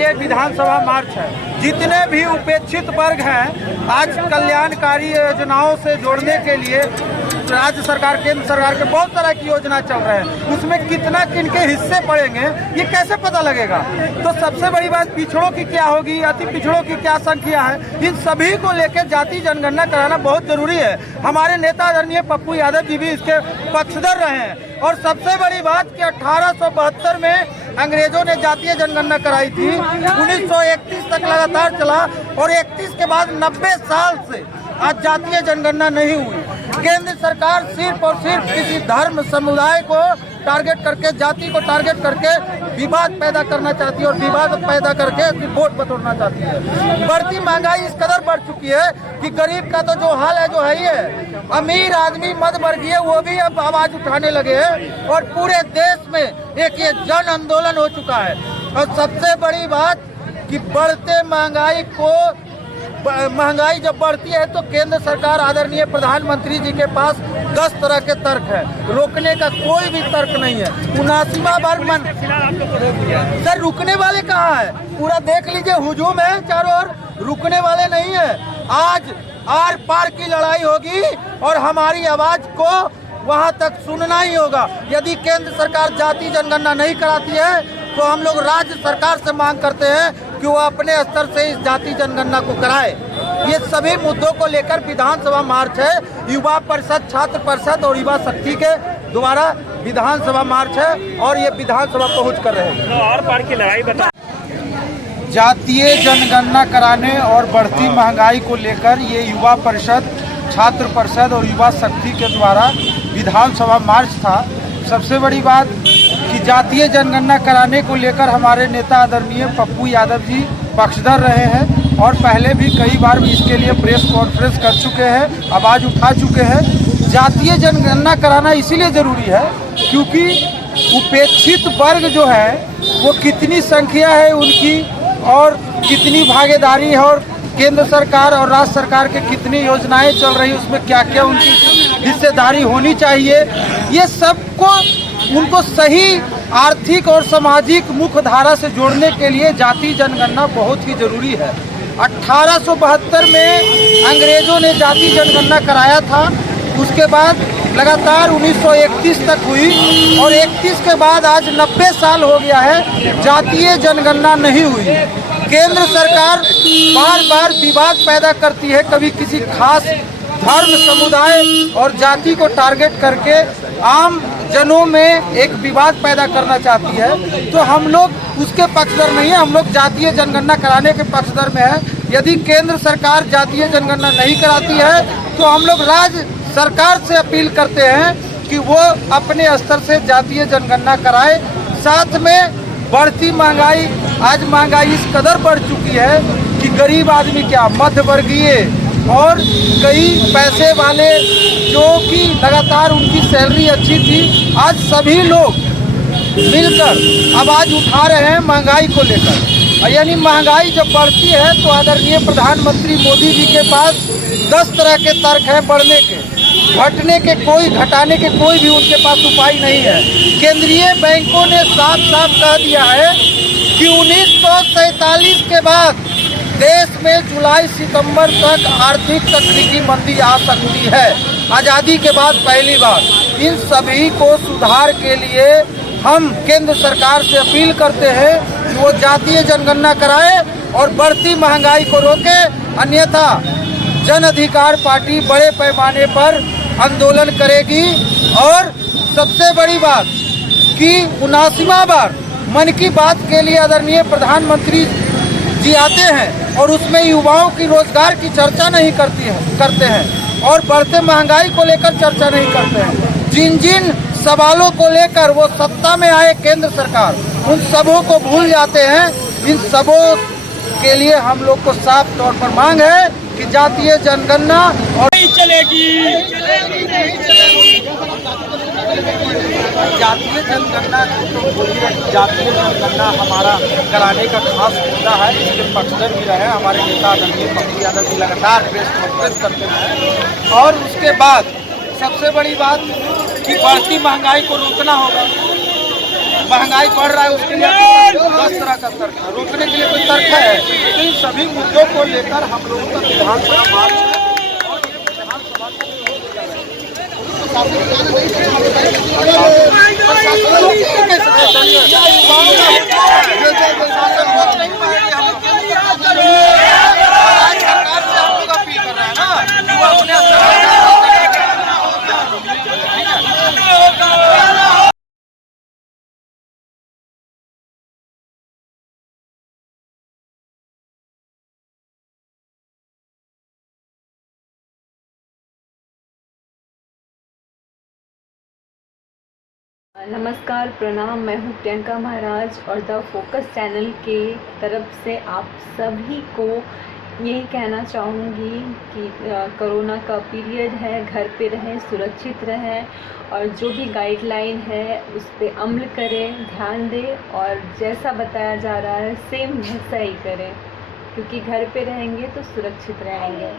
ये विधानसभा मार्च है। जितने भी उपेक्षित वर्ग हैं, आज कल्याणकारी योजनाओं से जोड़ने के लिए राज्य सरकार, केंद्र सरकार के बहुत तरह की योजना चल रहे हैं। उसमें कितना किनके हिस्से पड़ेंगे ये कैसे पता लगेगा? तो सबसे बड़ी बात पिछड़ों की क्या होगी, अति पिछड़ों की क्या संख्या है, इन सभी को लेकर जाति जनगणना कराना बहुत जरूरी है। हमारे नेता आदरणीय पप्पू यादव जी भी इसके पक्षधर रहे हैं। और सबसे बड़ी बात कि 1872 में अंग्रेजों ने जातीय जनगणना कराई थी, 1931 तक लगातार चला और 31 के बाद 90 साल से आज जातीय जनगणना नहीं हुई। केंद्र सरकार सिर्फ और सिर्फ किसी धर्म समुदाय को टारगेट करके, जाति को टारगेट करके विवाद पैदा करना चाहती है और विवाद पैदा करके वोट बटोरना चाहती है। बढ़ती महंगाई इस कदर बढ़ चुकी है कि गरीब का तो जो हाल है जो है ही है। अमीर आदमी, मध्य वर्गीय, वो भी अब आवाज उठाने लगे हैं और पूरे देश में एक ये जन आंदोलन हो चुका है। और सबसे बड़ी बात कि बढ़ते महंगाई जब बढ़ती है तो केंद्र सरकार, आदरणीय प्रधानमंत्री जी के पास 10 तरह के तर्क है, रोकने का कोई भी तर्क नहीं है। 79वां वर्ग सर रुकने वाले कहाँ है? पूरा देख लीजिए, हुजूम है चारों ओर, रुकने वाले नहीं है। आज आर पार की लड़ाई होगी और हमारी आवाज को वहां तक सुनना ही होगा। यदि केंद्र सरकार जाति जनगणना नहीं कराती है तो हम लोग राज्य सरकार से मांग करते हैं कि वो अपने स्तर से इस जाति जनगणना को कराए। ये सभी मुद्दों को लेकर विधानसभा मार्च है। युवा परिषद, छात्र परिषद और युवा शक्ति के द्वारा विधानसभा मार्च है और ये विधानसभा पहुंच कर रहे हैं। तो और पार की लड़ाई बता। जातीय जनगणना कराने और बढ़ती महंगाई को लेकर ये युवा परिषद, छात्र परिषद और युवा शक्ति के द्वारा विधानसभा मार्च था। सबसे बड़ी बात कि जातीय जनगणना कराने को लेकर हमारे नेता आदरणीय पप्पू यादव जी पक्षधर रहे हैं और पहले भी कई बार इसके लिए प्रेस कॉन्फ्रेंस कर चुके हैं, आवाज़ उठा चुके हैं। जातीय जनगणना कराना इसीलिए ज़रूरी है क्योंकि उपेक्षित वर्ग जो है वो कितनी संख्या है उनकी और कितनी भागीदारी है और केंद्र सरकार और राज्य सरकार के कितनी योजनाएं चल रही, उसमें क्या क्या उनकी हिस्सेदारी होनी चाहिए, ये सबको उनको सही आर्थिक और सामाजिक मुख्य धारा से जोड़ने के लिए जाति जनगणना बहुत ही जरूरी है। 1872 में अंग्रेजों ने जाति जनगणना कराया था, उसके बाद लगातार 1931 तक हुई और 31 के बाद आज 90 साल हो गया है, जातीय जनगणना नहीं हुई। केंद्र सरकार बार बार विवाद पैदा करती है, कभी किसी खास धर्म, समुदाय और जाति को टारगेट करके आम जनों में एक विवाद पैदा करना चाहती है। तो हम लोग उसके पक्षधर नहीं है, हम लोग जातीय जनगणना कराने के पक्षधर में है। यदि केंद्र सरकार जातीय जनगणना नहीं कराती है तो हम लोग राज्य सरकार से अपील करते हैं कि वो अपने स्तर से जातीय जनगणना कराए। साथ में बढ़ती महंगाई, आज महंगाई इस कदर बढ़ चुकी है कि गरीब आदमी क्या, मध्य वर्गीय और कई पैसे वाले जो कि लगातार उनकी सैलरी अच्छी थी, आज सभी लोग मिलकर आवाज उठा रहे हैं महंगाई को लेकर। यानी महंगाई जब बढ़ती है तो आदरणीय प्रधानमंत्री मोदी जी के पास 10 तरह के तर्क हैं बढ़ने के, घटने के कोई, घटाने के कोई भी उनके पास उपाय नहीं है। केंद्रीय बैंकों ने साफ साफ कह दिया है कि 1947 के बाद देश में जुलाई सितंबर तक आर्थिक तकनीकी मंदी आ सकती है, आज़ादी के बाद पहली बार। इन सभी को सुधार के लिए हम केंद्र सरकार से अपील करते हैं कि वो जातीय जनगणना कराए और बढ़ती महंगाई को रोके, अन्यथा जन अधिकार पार्टी बड़े पैमाने पर आंदोलन करेगी। और सबसे बड़ी बात कि 79वां बार मन की बात के लिए आदरणीय प्रधानमंत्री जी आते हैं और उसमें युवाओं की रोजगार की चर्चा नहीं करते हैं और बढ़ते महंगाई को लेकर चर्चा नहीं करते हैं। जिन जिन सवालों को लेकर वो सत्ता में आए केंद्र सरकार, उन सबों को भूल जाते हैं। इन सबों के लिए हम लोग को साफ तौर पर मांग है कि जातीय जनगणना और नहीं चलेगी। जातीय जनगणना तो जातीय जनगणना हमारा कराने का खास मुद्दा है, इसके पक्षधर भी रहे हमारे नेता आदरणीय पप्पू यादव जी, लगातार प्रेस कॉन्फ्रेंस करते हैं। और उसके बाद सबसे बड़ी बात कि बढ़ती महंगाई को रोकना होगा। महंगाई बढ़ रहा है उसके लिए 10 तरह का तर्क है, रोकने के लिए कोई तर्क है। तो इन सभी मुद्दों को लेकर हम लोगों का विधानसभा मार्च है और ये विधानसभा नमस्कार, प्रणाम। मैं हूँ प्रियंका महाराज और द फोकस चैनल के तरफ से आप सभी को यही कहना चाहूँगी कि कोरोना का पीरियड है, घर पे रहें, सुरक्षित रहें और जो भी गाइडलाइन है उस पे अमल करें, ध्यान दें और जैसा बताया जा रहा है सेम वैसा ही करें, क्योंकि घर पे रहेंगे तो सुरक्षित रहेंगे।